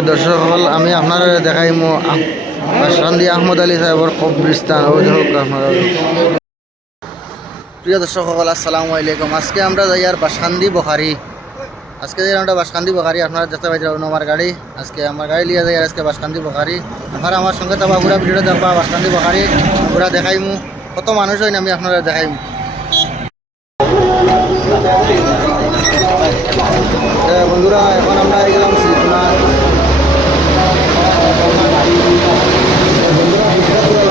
প্রিয় দর্শক হল আমি আপনার দেখাই মো আহমদ আলী সাহেবর কবরিস্তান ও হোক আপনার প্রিয় দর্শক সকল, আসসালামু আলাইকুম। আজকে আমরা যাই আর বাসকান্দি বখারি আজকে যাই আমরা বাসকান্দি বখারি আপনারা যেতে পাই যাবেন আমার গাড়ি। আজকে আমার গাড়ি লিয়ে যাই আজকে বাসকান্দি বখারি আপনারা আমার সঙ্গে যাবা পুরা ভিডিওটা দেখবা বাসকান্দি বখারি পুরা দেখাইমু কত মানুষ হয় না আমি আপনারা দেখাইমু বন্ধুরা এখন আমরা গেলাম শ্রীপুরা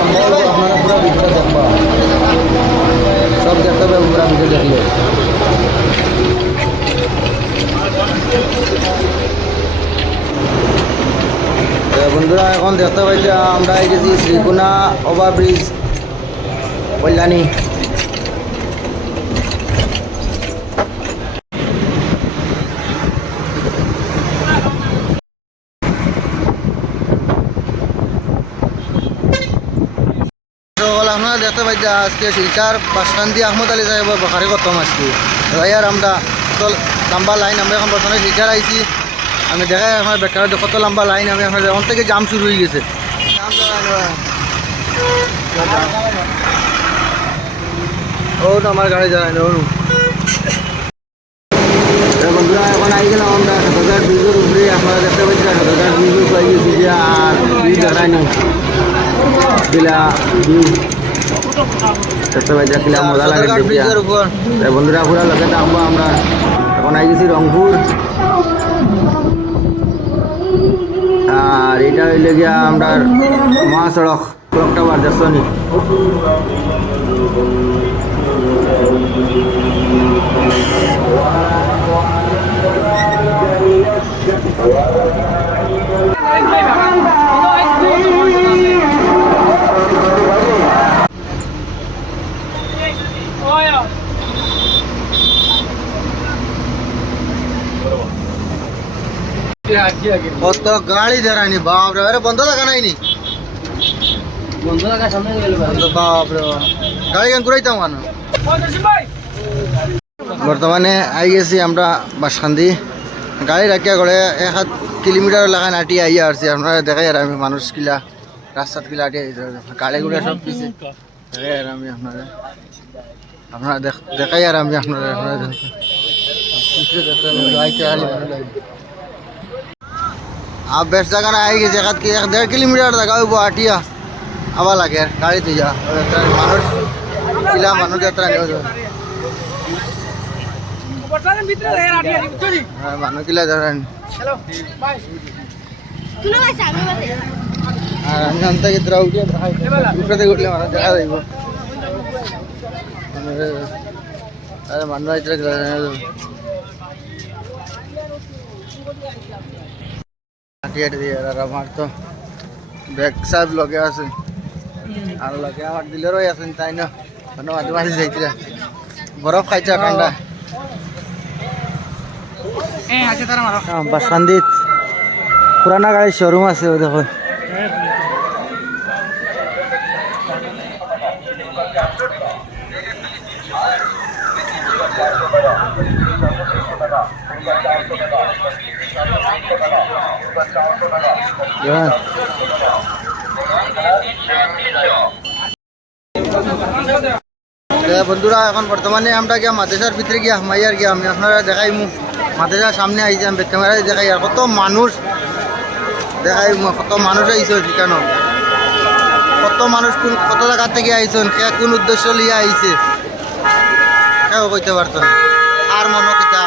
আপনারা পুরা ভিডিওটা দেখবা সব দেখতে হবে পুরা ভিডিও দেখলে এ, বন্ধুরা, এখন দেখতে পাইতে আমরা গেছি শ্রীকুনা ওভার ব্রিজ কল্যাণী আপনারা দেখতে পাই যে আজকে শিলচার বাসকান্দি আহমদ আলী সাহেব বখারি করতাম আজকে। আর আমরা কত লম্বা লাইন আমরা এখন বর্তমানে শিলচার আইছি। আমি দেখাই আমার বেকার কত লম্বা লাইন আমি আপনার এখন থেকে জাম শুরু হয়ে গেছে। ও তো আমার গাড়ি জ্বালাই না ওরু বন্ধুরা এখন আই গেলাম আমরা হাজার ব্রিজের উপরে। আপনারা দেখতে পাচ্ছি হাজার পাই গেছি যে আর না দেখতে কিলা মজা লাগে বন্ধুরা পুরা লগে থাকব আমরা। এখন আই গেছি রংপুর। এটা হইলে গিয়া আমরা মহাসড়ক ক্লক টাওয়ার দেখছি কত গাড়ি ধরানি বাপ রে আরে বন্ধ লাগা নাইনি বন্ধ বাপ রে গাড়ি কেন ঘুরাইতাম কেন বর্তমানে আই গেছি আমরা বাসখান্দি গাড়ি রাখিয়া করে এক হাত কিলোমিটার লাগান আটি আইয়া আসছি আপনারা দেখাই আর আমি মানুষ কিলা রাস্তাত কিলা আটি আইতে গাড়ি গুড়া সব পিছে দেখাই আর আমি আপনারা আপনারা দেখাই আর আমি আপনারা আপনারা দেখতে হবে, আইতে আলি ভালো লাগে। আর বেশ জায়গা না আই গেছে এক হাত- এক দেড় কিলোমিটার জায়গা হইব আটিয়া আবার লাগে গাড়িতে যা মানুষ কিলা মানুষ যাত্রা যাবে। হ্যাঁ, মানুহ কিলা ধরেন। আর আরে মানুষ হাঁটি হাঁটি দিয়ে আর আমার তো ব্যাগ সাহেব লগে আছে। আর লগে আমার দিলেরই আছেন তাই না? মানে মাঝে মাঝে যাইছিলা বরফ খাইছে ঠান্ডা বাসকান্দিত পুরানা গাড়ির শোরুম আছে ও দেখো। Yeah. বন্ধুরা, এখন বর্তমানে আমরা গিয়া মাদ্রাসার ভিতরে গিয়া মাইয়ার গিয়া আমি আপনারা দেখাই মু মাদ্রাসার সামনে আইছি, আমি ক্যামেরায় দেখাই আর কত মানুষ দেখাই কত মানুষ আইছে কেন কত মানুষ কোন, কত জায়গা থেকে আইছেন, কে কোন উদ্দেশ্য লিয়ে আইছে কেউ কইতে পারতো আর মনো কিতা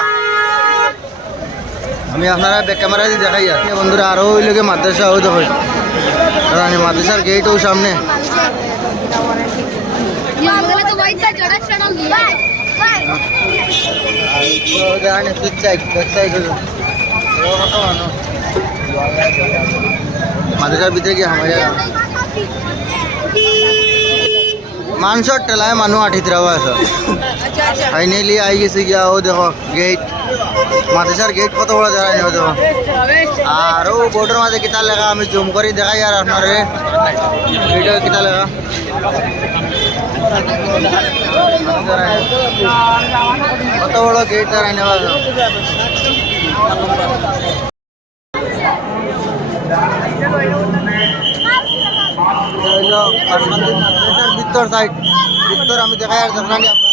আমি আপনারা ব্যাক ক্যামেরা দিয়ে দেখাই আর এ বন্ধুরা আরও ওই লোকে মাদ্রাসা ওই দেখো। রানি মাদ্রাসার গেটও সামনে। দেখানি সুইচ সাইড ব্যাক সাইড কত মানুষ মাদ্রাসার ভিতরে গিয়ে আমার মানসর টেলায় মানুষ আঠিত রাও আছে। ফাইনালি আই গেছে গিয়া ও দেখো গেট মাতিসার গেট কত বড় দেখা নিয়ে যাব? আর ও বোর্ডের মাঝে কিতা লেখা, আমি জুম করে, দেখাই আর আপনার ভিডিও কিতা লেখা। কত বড় গেট দেখা নেওয়া ভিতর সাইড ভিতর আমি দেখাই আর দেখানি আপনারা।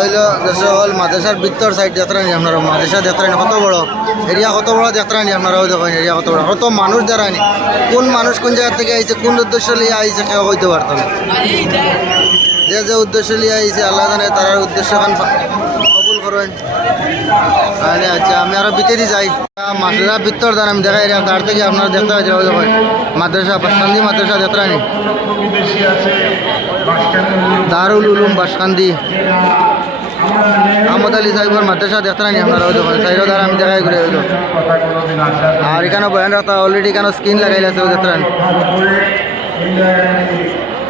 হইল হল মাদ্রাসার ভিতর সাইড যাত্রা নিয়ে আপনারা, মাদ্রাসা যাত্রা নিয়ে কত বড়? এরিয়া কত বড় যাত্রা নিয়ে আপনারাও দেখেন এরিয়া কত বড়? কত মানুষ যারা নি কোন মানুষ কোন জায়গা থেকে আইছে, কোন উদ্দেশ্য নিয়ে আইছে কেউ হইতে পারত না। যে যে উদ্দেশ্য নিয়ে আইছে, আল্লাহ জানে তার উদ্দেশ্য খান কবুল করবেন। তাহলে আচ্ছা আমি আরও ভিতরে যাই। মাদ্রাসা ভিতর দান আমি দেখাই এরিয়া তার থেকে আপনারা দেখতে পাচ্ছেন ওই দেখেন মাদ্রাসা, বাসকান্দি মাদ্রাসা যাত্রা বাসখালী দারুল উলুম বাসকান্দি। আহমদ আলী সাহেবের মাদ্রাসা দেখতে রানি আপনারা সাইডও দ্বারা আমি দেখাই করে হইল। আর এখানে বয়ান রাখা অলরেডি এখানে স্ক্রিন লাগাইলে আছে দেখতে রানি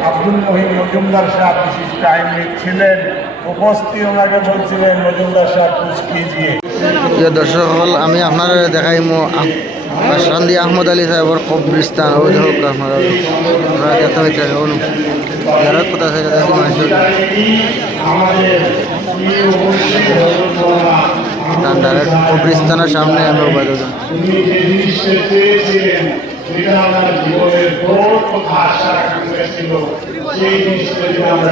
আব্দুল মহিম মজুমদার সাহেব বিশিষ্ট আইনবিদ ছিলেন উপস্থিত ওনাকে বলছিলেন মজুমদার সাহেব কিজিয়ে দর্শক হল আমি আপনারা দেখাই মো বাসকান্দি আহমদ আলী সাহেবের কবরিস্তান ওই দেখো আপনারা। আপনারা দেখতে পাইতে অনু যারা কোথা দেখি মানুষের। কবরিস্তানের সামনে আমি উপায় উনি যে আমার আমরা আমরা আমরা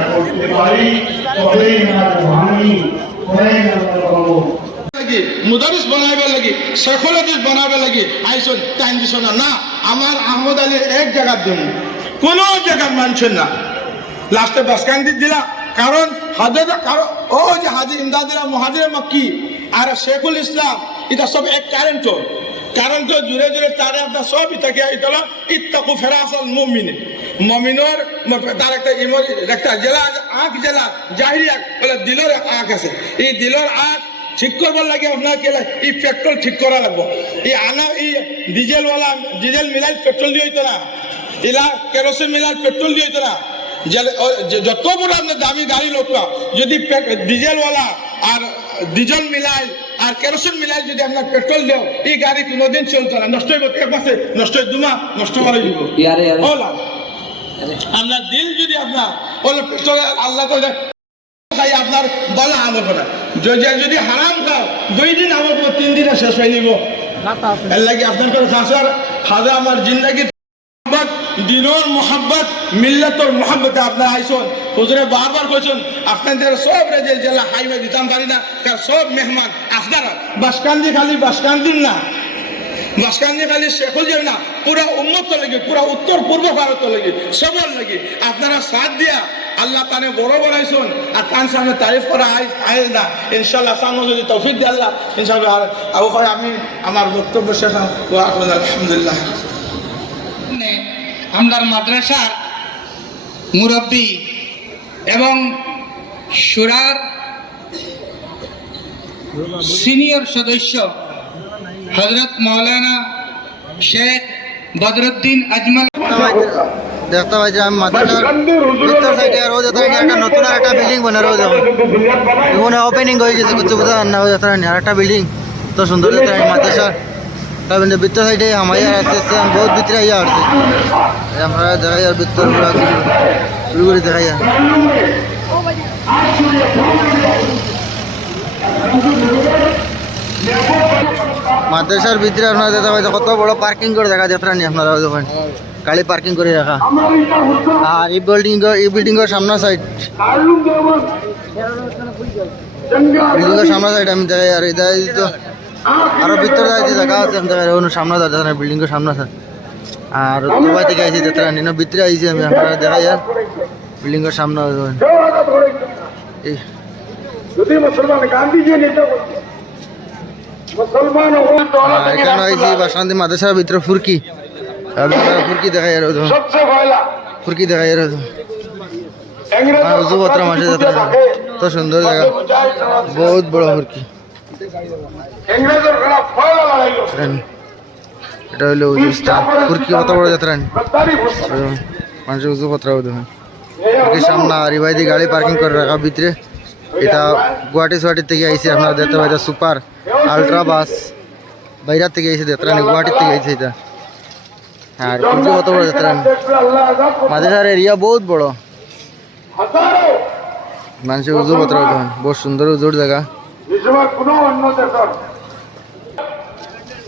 মুদারিস আইসন টাইম না আমার আহমদ এক জায়গার জায়গার মানছেন না। লাস্টে বাসকান্দি দিলা, কারণ হাজার কারণ ও যে হাজি ইমদাদিরা মহাজির মক্কি আর শেখুল ইসলাম, এটা সব এক কারেন্ট কারণ তো জুড়ে জুড়ে তারে আপনার সব ইতাকে ইতলা ইত্তাকু ফেরাসাল মুমিনে। মমিনর তার একটা ইমো একটা জেলা আঁখ জেলা, জাহিরি আঁখ বলে দিলর আঁখ আছে। এই দিলর আঁখ ঠিক করবার লাগে আপনার কে? এই পেট্রোল ঠিক করা লাগবো। এই আনা, এই ডিজেলওয়ালা, ডিজেল মিলাই পেট্রোল দিয়ে হইতো না। এলা কেরোসিন মিলাই পেট্রোল দিয়ে হইতো না। যত বড় আপনার দামি গাড়ি লোকটা যদি ডিজেলওয়ালা আর ডিজেল মিলাই আর কেরোসিন মিলাই যদি আপনার পেট্রোল দেও এই গাড়ি কোনোদিন চলতো না। নষ্ট হইব এক মাসে নষ্ট হয়ে দুমা নষ্ট করে দিব ইয়ারে ইয়ারে। হলা আপনার দিল যদি আপনার বলে পেট্রোল আল্লাহ তো খাই আপনার বলা আমল করে যদি যদি হারাম খাও দুই দিন আমল করব তিন দিনে শেষ হয়ে নিব এর লাগে আপনার করে খাসার হাজা আমার জিন্দগি দিনর মোহাম্মত মিল্লাতর মোহাম্মত আপনার আইসন। হুজুরে বারবার কইছেন, আপনাদের সব রেজেল জেলা হাইওয়ে দিতাম পারি না, কারণ সব মেহমান আপনারা। বাসকান্দি খালি বাসকান্দির না। বাসকান্দি খালি শেখল যাবে না, পুরা উন্নত লাগে পুরা উত্তর পূর্ব ভারত লাগে সবর লাগে। আপনারা সাথ দিয়া আল্লাহ তানে বড় বাড়াইছেন আর তার সামনে তারিফ করা আয় না। ইনশাল্লাহ সামনে যদি তৌফিক দিয়ে আল্লাহ ইনশাল্লাহ আর আমি আমার বক্তব্য শেষ আলহামদুলিল্লাহ। আমরার মাদ্রাসার মুরব্বী এবং সুরার সিনিয়র সদস্য হজরত মৌলানা শেখ বদরুদ্দিন আজমল। দেখতে পাচ্ছি আমি মাদ্রাসার ভিতর সাইডে আর ওই একটা নতুন একটা বিল্ডিং বানার ওই দেখো মনে ওপেনিং হয়ে গেছে কিছু বোঝা না, ওই যাত্রা আর একটা বিল্ডিং তো সুন্দর যাত্রা মাদ্রাসার। তারপরে ভিতর সাইডে আমাইয়ার আসতে আসতে আমি বহুত ভিতরে আইয়া আসছে আমরা দেখাই আর ভিতর পুরা ঘুরি দেখাই মাদ্রাসার ভিতরে আপনারা দেখা পাইছে, কত বড় পার্কিং করে দেখা যাত্রা নিয়ে আপনারা ওই দেখেন গাড়ি পার্কিং করে রাখা। আর এই বিল্ডিং এই বিল্ডিং এর সামনে সাইড বিল্ডিং এর সামনে সাইড আমি দেখাই আর এটা আরও ভিতরে যাইতে জায়গা আছে আমি ওখানে সামনে যাচ্ছে বিল্ডিং এর সামনে আছে। আর দুবাই থেকে আইছি যাত্রা নিয়ে ভিতরে আইছি আমি, আপনারা আর বিল্ডিং এর সামনে। এই। যদি মুসলমান গান্ধীজি নেতা ফুরকি। আর মাসে যাত্রা। সুন্দর জায়গা। বহুত বড় ফুরকি। এটা হইল উজু স্থান কত বড় যাত্রা মানুষের উজুপত্র দেখেন। ফুরকির সামনে রিবাইদি গাড়ি পার্কিং করে রাখা ভিতরে। এটা গুয়াহাটি সুয়াহাটি থেকে আইছে আপনারা দেখতে পাই সুপার আলট্রা বাস। বাইরার থেকে আইছে যাত্রা গুয়াহাটির থেকে আইছে এটা। হ্যাঁ ফুরকি কত বড় যাত্রা আজাদ এরিয়া বহুত বড়। মানুষের উজুপত্র দেখেন। বহুত সুন্দর উজুর জায়গা। অন্য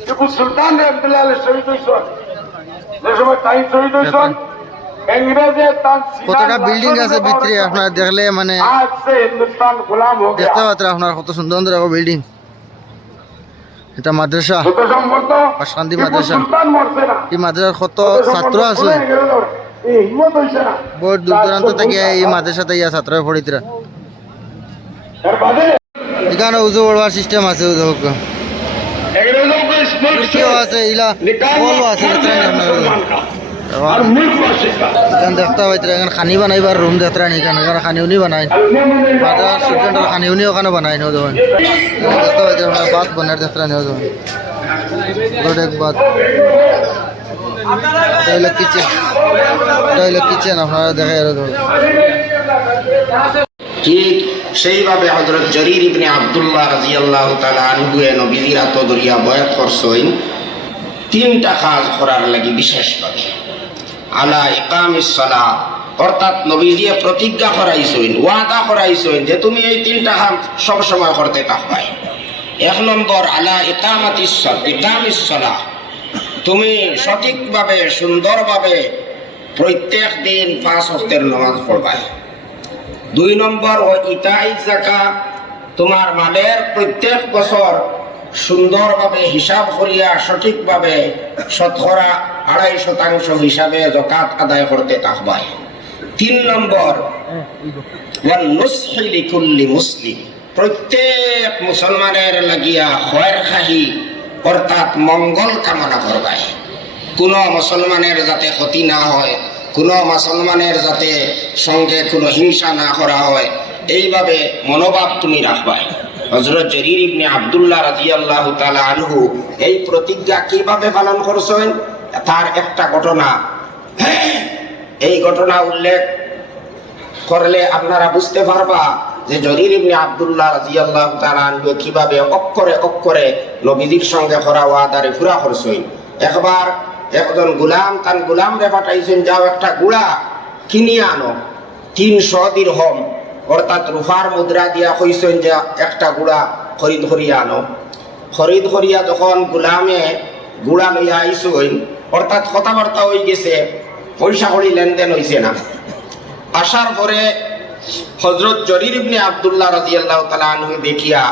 টিপু সুলতান শহীদ হয়েছেন তাই শহীদ হয়েছেন কতটা বিল্ডিং আছে ভিতরে দেখলে মানে আপনার সুন্দর সুন্দর বিল্ডিং এটা মাদ্রাসা শান্তি মাদ্রাসা এই মাদ্রাসার ছাত্র আছে? দূর দূরান্ত এই এখানে উজু বড়বার সিস্টেম আছে উজু হোক। কুর্সিও আছে এখানে খানি বানাইবার রুম দেখতে এখানে। এখানে খানি উনি বানাই খানি উনি ওখানে বানায় দেখতে কিচেন। কিচেন আপনারা দেখে আর ঠিক সেইভাবে হজরত জরির ইবনে আবদুল্লাহ রাজিয়াল্লাহ তালা আনহুয়ে নবীজির আতদরিয়া বয়াত করছইন তিনটা কাজ করার লাগি বিশেষভাবে আলা ইকাম ইসলা অর্থাৎ নবীজিয়ে প্রতিজ্ঞা করাইছইন ওয়াদা করাইছইন যে তুমি এই তিনটা কাজ সবসময় করতে থাকবাই এক নম্বর, আলা ইকামাত ইকাম ইসলা তুমি সঠিকভাবে, সুন্দরভাবে প্রত্যেক দিন পাঁচ অক্তের নামাজ পড়বাই। দুই নম্বর ও ইতাই জাকা তোমার মালের প্রত্যেক বছর সুন্দরভাবে হিসাব করিয়া, সঠিকভাবে শতকরা আড়াই শতাংশ হিসাবে জকাত আদায় করতে থাকবাই। তিন নম্বর মুসলিম প্রত্যেক মুসলমানের লাগিয়া খয়ের খাহি অর্থাৎ মঙ্গল কামনা করবাই। কোনো মুসলমানের যাতে ক্ষতি না হয় কোনো মুসলমানের যাতে সঙ্গে কোনো হিংসা না করা হয়, এইভাবে মনোভাব তুমি রাখবাই হজরত জরির ইবনে আবদুল্লাহ রাজিয়াল্লাহ তালা আনহু এই প্রতিজ্ঞা কীভাবে পালন করছেন? তার একটা ঘটনা। এই ঘটনা উল্লেখ করলে আপনারা বুঝতে পারবা যে জরির ইবনে আব্দুল্লাহ রাজিয়াল্লাহ তাআলা আনহু কীভাবে অক্ষরে অক্ষরে নবীজির সঙ্গে করা ওয়াদারে পুরা করছেন। একবার একজন গুলাম, তার গুলাম রে পাঠাইছেন, যাও একটা গুড়া কিনিয়ে আনো। তিনশো দিরহম অর্থাৎ রুফার মুদ্রা দিয়া কইছেন যে একটা গুড়া খরিদ করিয়া আনো। খরিদ করিয়া যখন গুলামে গুড়া লইয়া আইসইন অর্থাৎ কথাবার্তা হয়ে গেছে, পয়সা করি লেনদেন হইছে না। আসার পরে হজরত জরির ইবনে আব্দুল্লাহ রাজিয়াল্লাহ তালা দেখিয়া,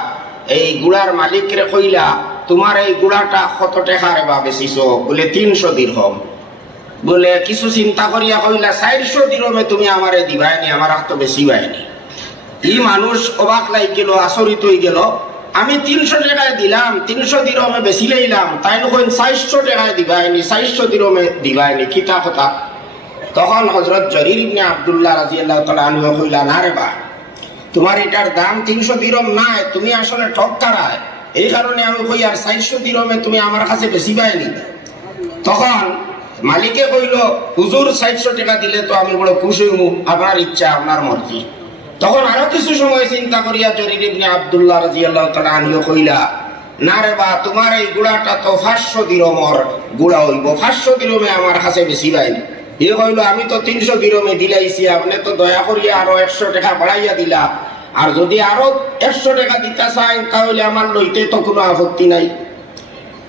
এই গুড়ার মালিকরে কইলা তোমার এই গুড়াটা কত টাকার বা বেচিছ? বলে তিনশো দিরহম। বলে কিছু চিন্তা করিয়া কইলা চারশো দিরহমে তুমি আমারে দিবাইনি আমার তো বেশি বাইনি ই মানুষ অবাক লাই গেল আচরিত হয়ে গেল। আমি তিনশো টাকায় দিলাম, তিনশো দিরমে বেশি লইলাম, তাই নকইন চারশো টাকায় দিবাইনি চারশো দিরমে দিবাইনি কিতা কথা। তখন হজরত জরির ইবনে আব্দুল্লাহ রাজিয়াল্লাহ তাআলা আনহু কইলা না রে বা তোমার এটার দাম তিনশো দিরম নাই, তুমি আসলে ঠক কারায় এই কারণে আমি কই, আর চারশো দিরমে তুমি আমার কাছে বেশি পাইনি তখন মালিকে কইল, হুজুর, চারশো টাকা দিলে তো আমি বড় খুশি হইমু, আপনার ইচ্ছা, আপনার মর্জি। তখন আরও কিছু সময় চিন্তা করিয়া জরির ইবনে আব্দুল্লাহ রাজিয়াল্লাহ তাআলা আনহু কইলা, না রে বা, তোমার এই গুড়াটা তো পাঁচশো দিরমর গুড়া হইব, পাঁচশো দিরমে আমার কাছে বেশি পাইনি এ কইল, আমি তো তিনশো দিরমে দিলাইছি, আপনি তো দয়া করিয়া আরও একশো টাকা বাড়াইয়া দিলা। আর যদি আরও একশো টাকা দিতে চাই তাহলে আমার লইতে তো কোনো আপত্তি নাই।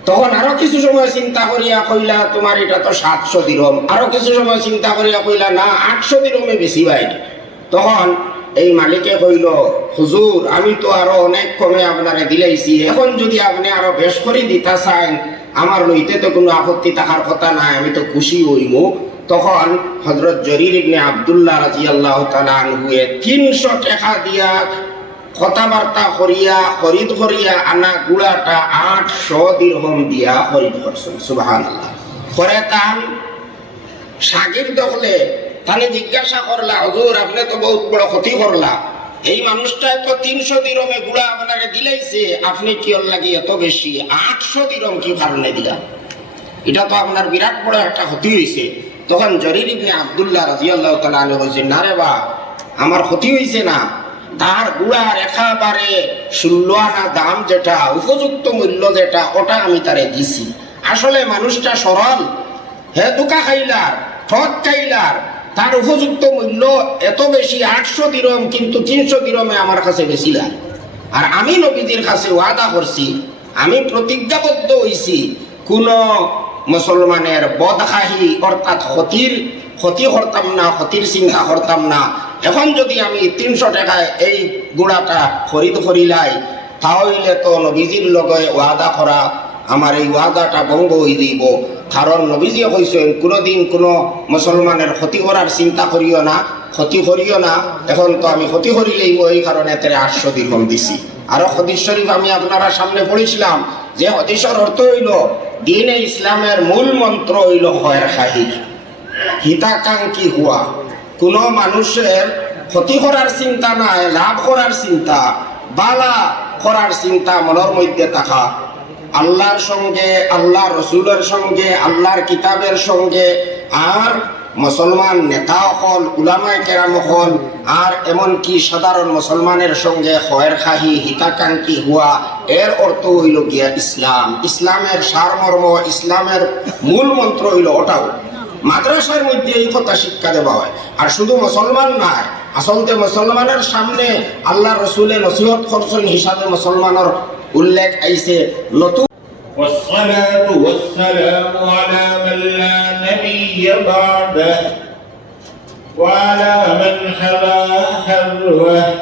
তখন আরও কিছু সময় চিন্তা করিয়া কইলা, তোমার এটা তো সাতশো দিরম আরও কিছু সময় চিন্তা করিয়া কইলা, না, আটশো দিরমে বেশি বাইনি তখন এই মালিকে কইল, হুজুর, আমি তো আরও অনেক কমে আপনারে দিলাইছি। এখন যদি আপনি আরও বেশ করে দিতা চান, আমার লইতে তো কোনো আপত্তি থাকার কথা নাই, আমি তো খুশি হইমু। তখন হজরত জরির ইবনে আব্দুল্লাহ রাজিয়াল্লাহ তাআলা আনহুয়ে তিনশো টাকা দিয়া কথাবার্তা করিয়া, খরিদ করিয়া, আনা গুড়াটা আটশো দিরহম দিয়া খরিদ করছেন। সুবাহান করে তান সাগির দখলে তাহলে জিজ্ঞাসা করলা, হজুর, আপনি তো বহুত বড় ক্ষতি করলা। এই মানুষটা তো তিনশো দিরমে গুড়া আপনাকে দিলাইছে, আপনি কি লাগি এত বেশি? আটশো দিরম কি কারণে দিলা? এটা তো আপনার বিরাট বড় একটা ক্ষতি হয়েছে তখন জরির ইবনে আবদুল্লাহ রাজিয়াল্লাহ তালা আলু বলছে না রে বা, আমার ক্ষতি হয়েছে না। তার গুড়ার একেবারে ষোলো আনা দাম যেটা, উপযুক্ত মূল্য যেটা, ওটা আমি তারে দিছি। আসলে মানুষটা সরল। হে দুকা খাইলার ঠক খাইলার, তার উপযুক্ত মূল্য এত বেশি, আটশো দিরম কিন্তু তিনশো দিরমে আমার কাছে বেশিলাম আর আমি নবীজির কাছে ওয়াদা করছি, আমি প্রতিজ্ঞাবদ্ধ হইছি, কোন মুসলমানের বদখাহি অর্থাৎ ক্ষতির, ক্ষতি করতাম না, ক্ষতির চিন্তা করতাম না। এখন যদি আমি তিনশো টাকায় এই গুড়াটা খরিদ করিলাই, তাহলে তো নবীজির লগে ওয়াদা করা, আমার এই ওয়াদাটা ভঙ্গ হয়ে দিব কারণ নবীজি কইছেন, কোনোদিন কোনো মুসলমানের ক্ষতি করার চিন্তা করিও না, ক্ষতি করিও না। এখন তো আমি ক্ষতি করিলেই এই কারণে তেরে আটশো দিরহম দিছি। আরও হদিস শরীফ আমি আপনারা সামনে পড়েছিলাম যে হদিসের অর্থ হইল, দিনে ইসলামের মূল মন্ত্র হইল হয়ের খাহির হিতাকাঙ্ক্ষী হওয়া কোনো মানুষের ক্ষতি করার চিন্তা নাই, লাভ করার চিন্তা, বালা করার চিন্তা মনের মধ্যে থাকা। আল্লাহর সঙ্গে আল্লাহ রসুলের সঙ্গে, আল্লাহর কিতাবের সঙ্গে আর মুসলমান নেতা হল, উলামায় কেরাম হল, আর এমনকি সাধারণ মুসলমানের সঙ্গে হয়ের খাহি হিতাকাঙ্ক্ষী হওয়া এর অর্থ হইল গিয়া ইসলাম। ইসলামের সারমর্ম, ইসলামের মূল মন্ত্র হইল ওটাও। মাদ্রাসার মধ্যে এই কথা শিক্ষা দেওয়া হয়। আর শুধু মুসলমান নয় আসলতে মুসলমানের সামনে আল্লাহ রসুলের নসিহত করছেন হিসাবে মুসলমানের উল্লেখ আইছে নতুন والصلاة والسلام على من لا نبي بعده وعلى من حلا حلوة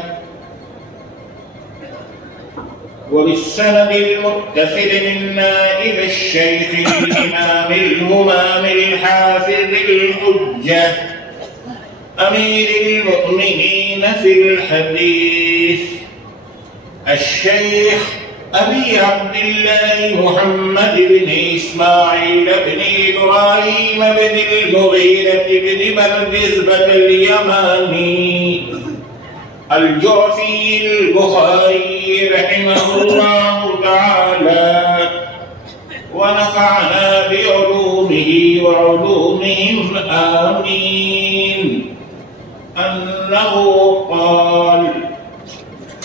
وبالسند المتصل منا إلى الشيخ الإمام الهمام الحافظ الحجة أمير المؤمنين في الحديث الشيخ أبي عبد الله محمد بن إسماعيل بن إبراهيم بن المغيرة بن بردزبة اليماني الجعفي البخاري رحمه الله تعالى ونفعنا بعلومه وعلومهم آمين. أنه قال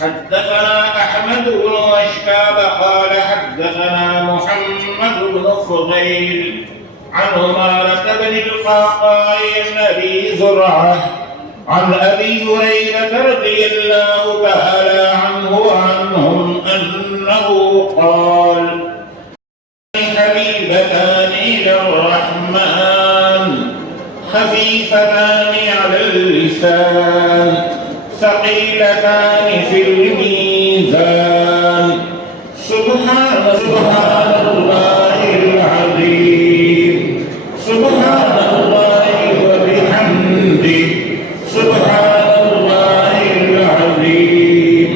حدثنا أحمد بن أشكاب قال حدثنا محمد بن فضيل عن عمارة بن القعقاع بن أبي زرعة عن أبي هريرة رضي الله تعالى عنه وعنهم أنه قال حبيبتان إلى الرحمن خفيفتان على اللسان. ثقيلتان في الميزان سبحان سبحان الله العظيم سبحان الله وبحمده سبحان الله العظيم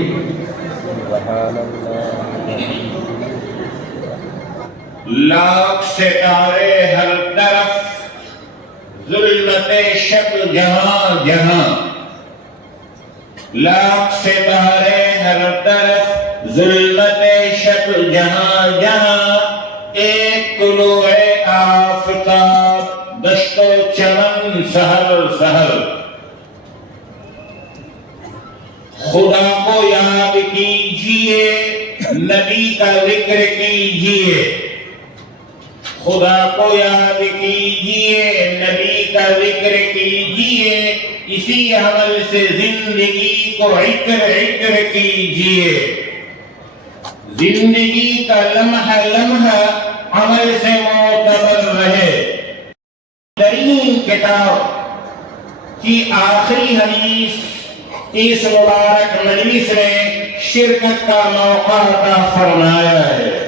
سبحان الله لاکھ ستارے ہر طرف ظلمت شب جہاں جہاں طرف ظلمت شکل جہاں جہاں ایک کلو آفتاب دشت و چمن سہر سہر خدا کو یاد کیجیے، نبی کا ذکر کیجیے۔ خدا کو یاد کیجیے، نبی کا ذکر کیجیے۔ اسی عمل سے زندگی کو عطر عطر کیجیے۔ زندگی کا لمحہ لمحہ عمل سے معتبر رہے۔ ترین کتاب کی آخری حدیث اس مبارک مجلس نے شرکت کا موقع عطا فرمایا ہے۔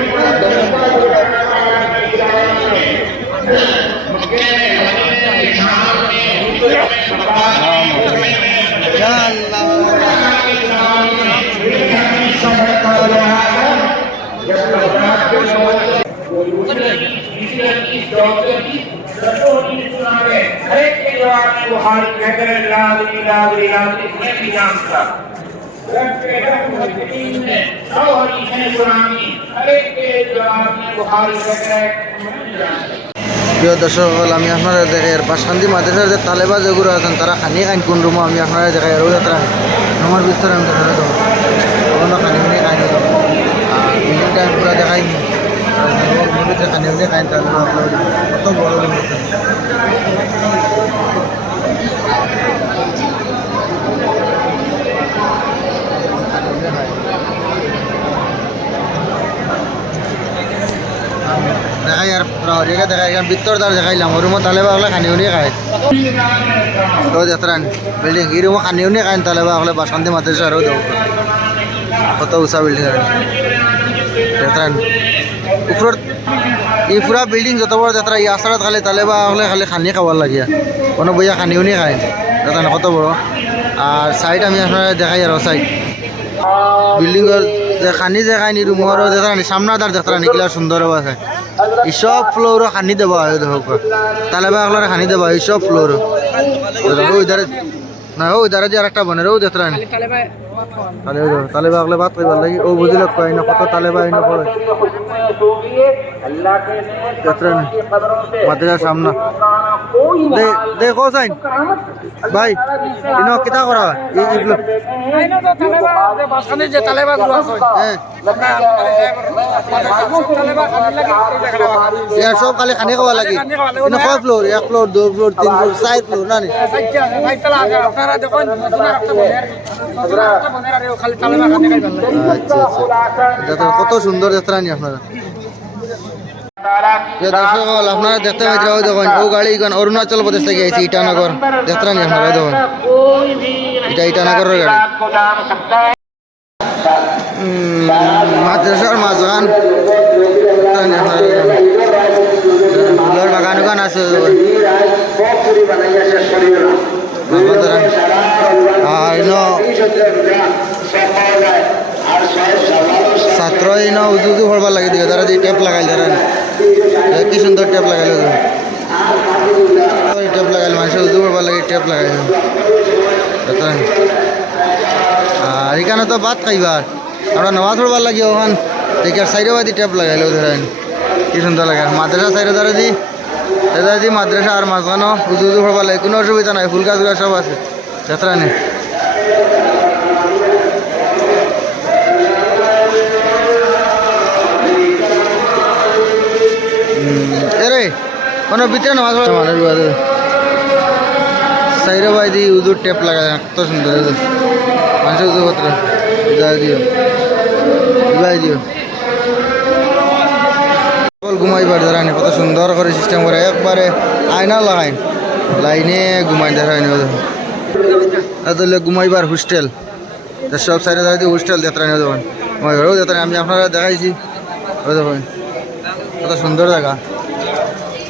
প্রিয় দর্শক, আমি আপনারা দেখাই বা শান্তি মাদেশের যে তালেবা যেগুলো আছেন, তারা খানি খান কোন রুমও আমি আপনারা দেখাই আর যাত্রা আমার বিস্তারে আমি দেখা দেবো কোনো খানি খানি খাই নি আর টাইম পুরা দেখাই নি। খানি খানি খাই, তাহলে কত বড় দেখাই আর প্রহরীকে দেখাই ভিতর তার দেখাইলাম রুমত তালে বা হলে খানি উনি খায়। তো যাত্রান বিল্ডিং এই রুমো খানি উনি খায়, তালে বা হলে বাসন্তী মাদ্রাসা আরও দেবো কত উঁচা বিল্ডিং যাত্রান উপর এই পুরা বিল্ডিং যত বড় যাত্রা এই আসারাত খালি, তালে বা হলে খালি খানি খাবার লাগিয়া কোনো বইয়া খানি উনি খায়। যাত্রান কত বড়। আর সাইড আমি আপনারা দেখাই আর সাইড বিল্ডিংয়ের যে খানি যে খানি রুমর দেখানি সামনা তার দেখানি কিলা সুন্দর আছে। এই সব ফ্লোর খানি দেব দেখো একলারে খানি দেব ইসব ফ্লোর ওই ধারে না ওই ধারে যে আরেকটা বনে ও দেখ রানি তালেবা দেখো, তালে বা একলা বাদ কইবার লাগি। ও বুঝিল কয় না কত তালেবা বা ইনো পড়ে अल्लाह के দেখানি মাদ্রাসার সামনা দে দেখো সাইন ভাই ইনো কিতা করা হয় এই এগুলো বাসখানে যে তালেবা গুলো আছে হ্যাঁ ইয়ার সব খালি খানি খাওয়া লাগে ইনো কয় ফ্লোর এক ফ্লোর দুই ফ্লোর তিন ফ্লোর চার ফ্লোর না নি আপনারা দেখুন নতুন একটা বনের নতুন একটা বনের আর খালি তালেবা খানে খাইবার লাগে আচ্ছা আচ্ছা যাত্রা কত সুন্দর যাত্রা নি আপনারা যে আপনারা দেখতে পাচ্ছেন ও গাড়ি অরুণাচল প্রদেশ থেকে আইসি ইটানগর দেখতে নি আপনারা দেখুন। এটা ইটানগরের গাড়ি। মাদ্রাসার মাঝখান ছাত্র ইন উজু উজু লাগে দিয়ে তারা যে টেপ লাগাই তারা কি সুন্দর টেপ লাগাইল টেপ লাগাইল মানুষ উজু পড়বার লাগে টেপ লাগাইল আর এখানে তো ভাত খাইবার। আমরা নামাজ পড়বার লাগে ওখান দেখার সাইডে বাদি টেপ লাগাইল ধরেন। কি সুন্দর লাগে। মাদ্রাসা সাইডে ধরে দি দাদা দি মাদ্রাসা আর মাঝখানো উজু উজু পড়বার লাগে কোনো অসুবিধা নাই ফুল গাছ সব আছে। যাত্রা নেই। কোনো ভিতরে নামাজ পড়ে মানুষ বাদে সাইরে বাই দি উজুর টেপ লাগায় কত সুন্দর মানুষের উজু পত্র যাই দিও যাই দিও। ঘুমাইবার দাঁড়ানি কত সুন্দর করে সিস্টেম করে একবারে আয়না লাগাইন লাইনে ঘুমাই দাঁড়াইনি তাহলে ঘুমাইবার হোস্টেল সব সাইডে দাঁড়িয়ে হোস্টেল যাত্রা দেখুন ঘুমাইবার ও যাত্রা আমি আপনারা দেখাইছি। কত সুন্দর জায়গা।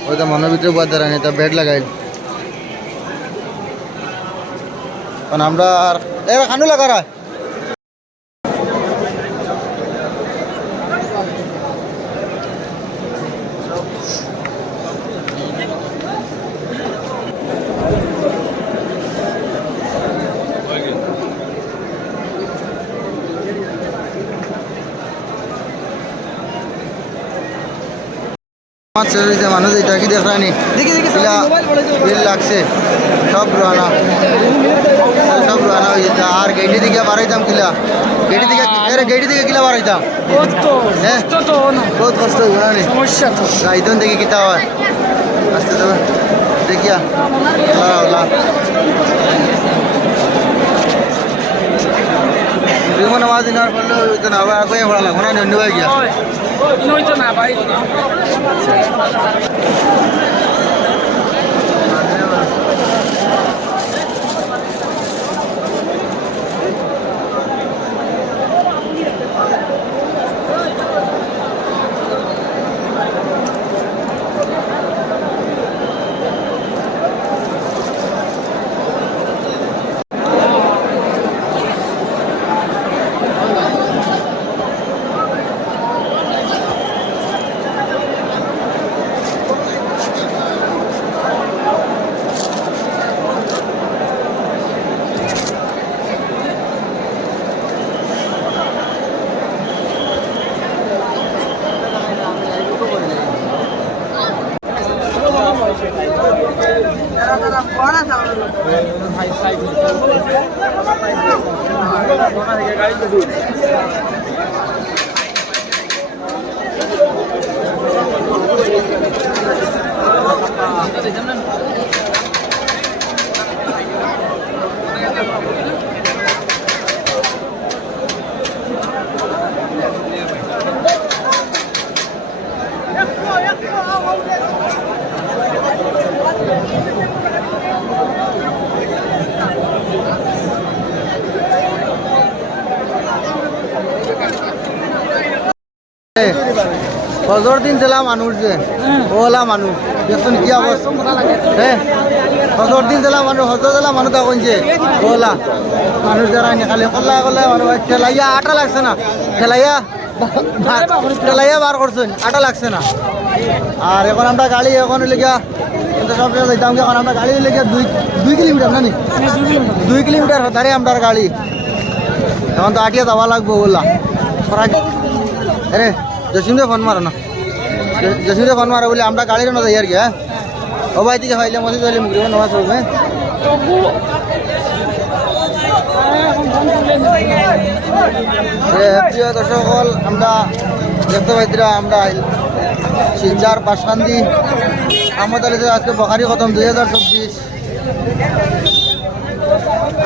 ওই তো মনের ভিতরে বাদ দাঁড়ানি তা বেড লাগাই কারণ আমরা আর এ খানু লাগারা আমার ছেড়ে দিছে মানুষ এটা কি দেখানি বিল লাগছে। সব রানা সব রানা হয়ে যেত আর গেটি দিকে বাড়াইতাম কিলা। গেটি দিকে এরে গেটি দিকে কিলা বাড়াইতাম হ্যাঁ। বহুত কষ্ট না নি সমস্যা তো। গাইতন দেখি কিতা হয়। আসতে তবে দেখিয়া। ওলা জীবন আমার পড়লে আবার আগে পড়া লাগবো না? অন্য গিয়া। হইতো না ভাই। হজর দিন জেলা মানুষ যে ওলা মানুষ দেখুন কি অবস্থা হ্যাঁ হজর দিন জেলা মানুষ হজর জেলা মানুষ তখন যে ওলা মানুষ যারা খালি কল্লা কল্লা মানুষ ঠেলাইয়া আটা লাগছে না। ঠেলাইয়া ঠেলাইয়া বার করছেন আটা লাগছে না। আর এখন আমরা গাড়ি, এখন কিন্তু সব যাইতাম এখন আমরা গাড়ি লেগিয়া দুই দুই কিলোমিটার না দুই কিলোমিটার হতারে আমরা গাড়ি। এখন তো আটিয়া যাওয়া লাগবো ওলা আরে জসিমরে ফোন মারো না। জসিমরে ফোন মারো বলে আমরা গাড়ির না যাই আর কি হ্যাঁ? ও ভাই দিকে ফাইলে মসজিদ যাইলে মুগরিব নামাজ পড়বে এ, প্রিয় দর্শক হল আমরা দেখতে আমরা শিলচার আলী আজকে বখারি খতম দুই হাজার চব্বিশ।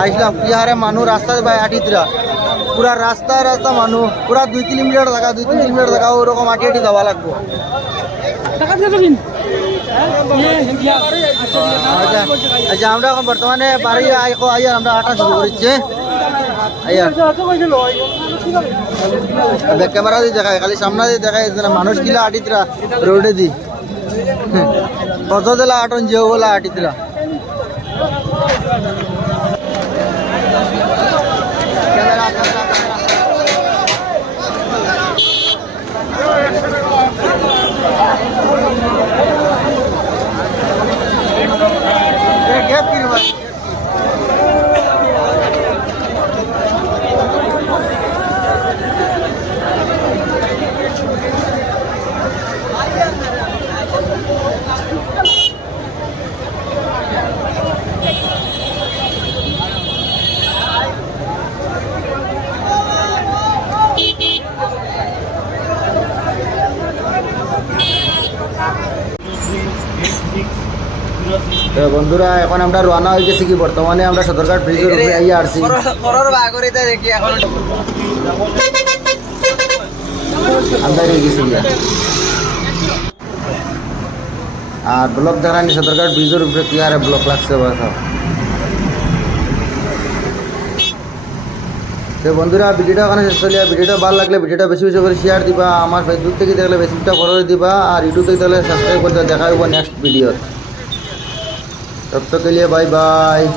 আইসলাম কি হারে মানুষ রাস্তায় ভাই আটিতরা পুরা রাস্তা রাস্তা মানুষ পুরা দুই কিলোমিটার থাকা, দুই তিন কিলোমিটার থাকা ওরকম আটি আটি যাওয়া লাগবো। আচ্ছা আচ্ছা আমরা এখন বর্তমানে বাড়ি আইকো আইয়া আমরা আটা শুরু করেছি আইয়া ক্যামেরা দিয়ে দেখায় খালি সামনে দিয়ে দেখায় মানুষ কিলা আটিতরা রোডে দি। কত দিলা আটন যে বলা আটিতরা বন্ধুরা, এখন আমরা রওনা হয়ে গেছি কি বর্তমানে আমরা সদরঘাট ব্রিজের উপরে আইয়া আসছি আমরা হয়ে গেছি আর ব্লক দেখানি সদরঘাট ব্রিজের উপরে কি আরে ব্লক লাগছে বাসা তো বন্ধুরা, ভিডিওটা ওখানে শেষ করলে। ভিডিওটা ভালো লাগলে ভিডিওটা বেশি বেশি করে শেয়ার দিবা। আমার ফেসবুক থেকে দেখলে ফেসবুকটা ফলো দিবা। আর ইউটিউব থেকে দেখলে সাবস্ক্রাইব করতে দেখা হইব নেক্সট ভিডিও تب تک کے لیے بائے بائے۔